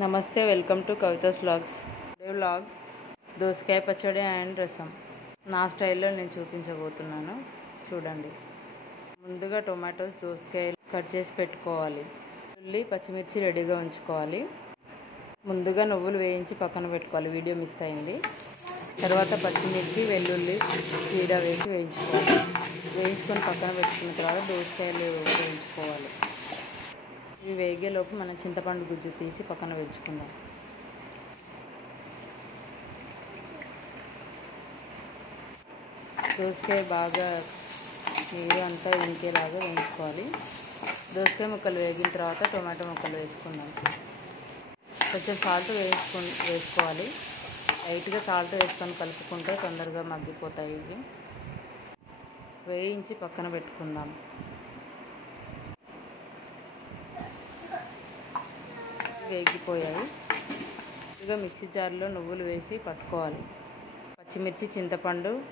నమస్తే, welcome to Kavitha's vlogs. Day vlog దోసకాయ పచ్చడి అండ్ రసం నా స్టైల్లో నేను చూపించబోతున్నాను. చూడండి. ముందుగా టొమాటోస్, దోసకాయలు కట్ చేసి పెట్టుకోవాలి. ఉల్లి, పచ్చిమిర్చి రెడీగా ఉంచుకోవాలి. ముందుగా నువ్వులు వేయించి పక్కన పెట్టుకోవాలి, వీడియో మిస్ అయింది. తర్వాత పచ్చిమిర్చి, వెల్లుల్లి, జీరా వేసి వేయించుకోవాలి. వేయించుకొని పక్కన పెట్టుకున్న తర్వాత దోసకాయలు వేయించుకోవాలి. ఇవి వేగేలోపు మనం చింతపండు గుజ్జు తీసి పక్కన వేయించుకుందాం. దోసకాయ బాగా నీరు అంతా ఇంకేలాగా వేయించుకోవాలి. దోసకాయ ముక్కలు వేగిన తర్వాత టొమాటో ముక్కలు వేసుకుందాం. కొంచెం సాల్ట్ వేసుకోవాలి. లైట్గా సాల్ట్ వేసుకొని కలుపుకుంటే తొందరగా మగ్గిపోతాయి. ఇవి వేయించి పక్కన పెట్టుకుందాం. వేగిపోయాయి. ఇక మిక్సీ జార్లో నువ్వులు వేసి పట్టుకోవాలి. పచ్చిమిర్చి, చింతపండు,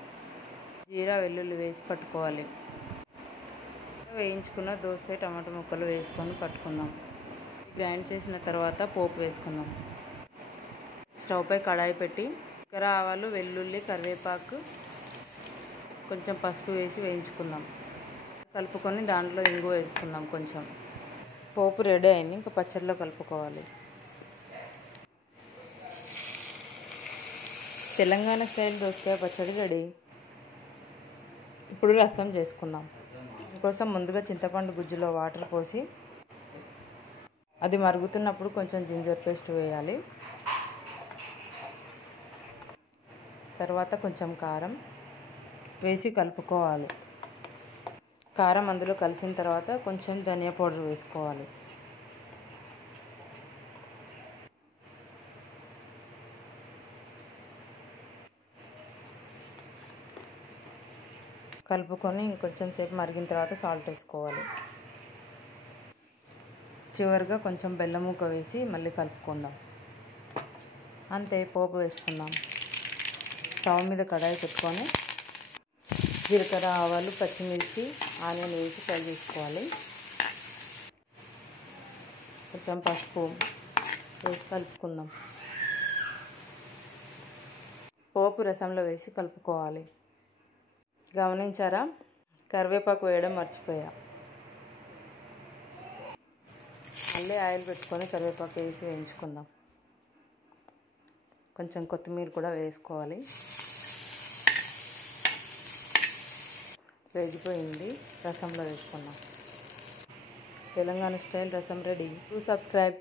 జీరా, వెల్లుల్లి వేసి పట్టుకోవాలి. వేయించుకున్న దోసకాయ, టమాటో ముక్కలు వేసుకొని పట్టుకుందాం. గ్రైండ్ చేసిన తర్వాత పోపు వేసుకుందాం. స్టవ్ పై కడాయి పెట్టి ఆవాలు, వెల్లుల్లి, కరివేపాకు, కొంచెం పసుపు వేసి వేయించుకుందాం. కలుపుకొని దాంట్లో ఇంగువ వేసుకుందాం. కొంచెం పోపు రెడీ అయింది. ఇంకా పచ్చడిలో కలుపుకోవాలి. తెలంగాణ స్టైల్ దోసకాయ పచ్చడి రెడీ. ఇప్పుడు రసం చేసుకుందాం. దీనికోసం ముందుగా చింతపండు గుజ్జులో వాటర్ పోసి అది మరుగుతున్నప్పుడు కొంచెం జింజర్ పేస్ట్ వేయాలి. తర్వాత కొంచెం కారం వేసి కలుపుకోవాలి. కారం అందులో కలిసిన తర్వాత కొంచెం ధనియా పౌడర్ వేసుకోవాలి. కలుపుకొని ఇంకొంచెం సేపు మరిగిన తర్వాత సాల్ట్ వేసుకోవాలి. చివరిగా కొంచెం బెల్లం ముక్క వేసి మళ్ళీ కలుపుకుందాం. అంతే, పోపు వేసుకుందాం. స్టవ్ మీద కడాయి పెట్టుకొని జీలకర్ర, ఆవాలు, పచ్చిమిర్చి, ఆనియన్ వేసి ఫ్రై చేసుకోవాలి. కొంచెం పసుపు వేసి కలుపుకుందాం. పోపు రసంలో వేసి కలుపుకోవాలి. గమనించారా? కరివేపాకు వేయడం మర్చిపోయా. మళ్ళీ ఆయిల్ పెట్టుకొని కరివేపాకు వేసి వేయించుకుందాం. కొంచెం కొత్తిమీర కూడా వేసుకోవాలి. వేగిపోయింది. రసంలో వేసుకుందాం. తెలంగాణ స్టైల్ రసం రెడీ. To subscribe.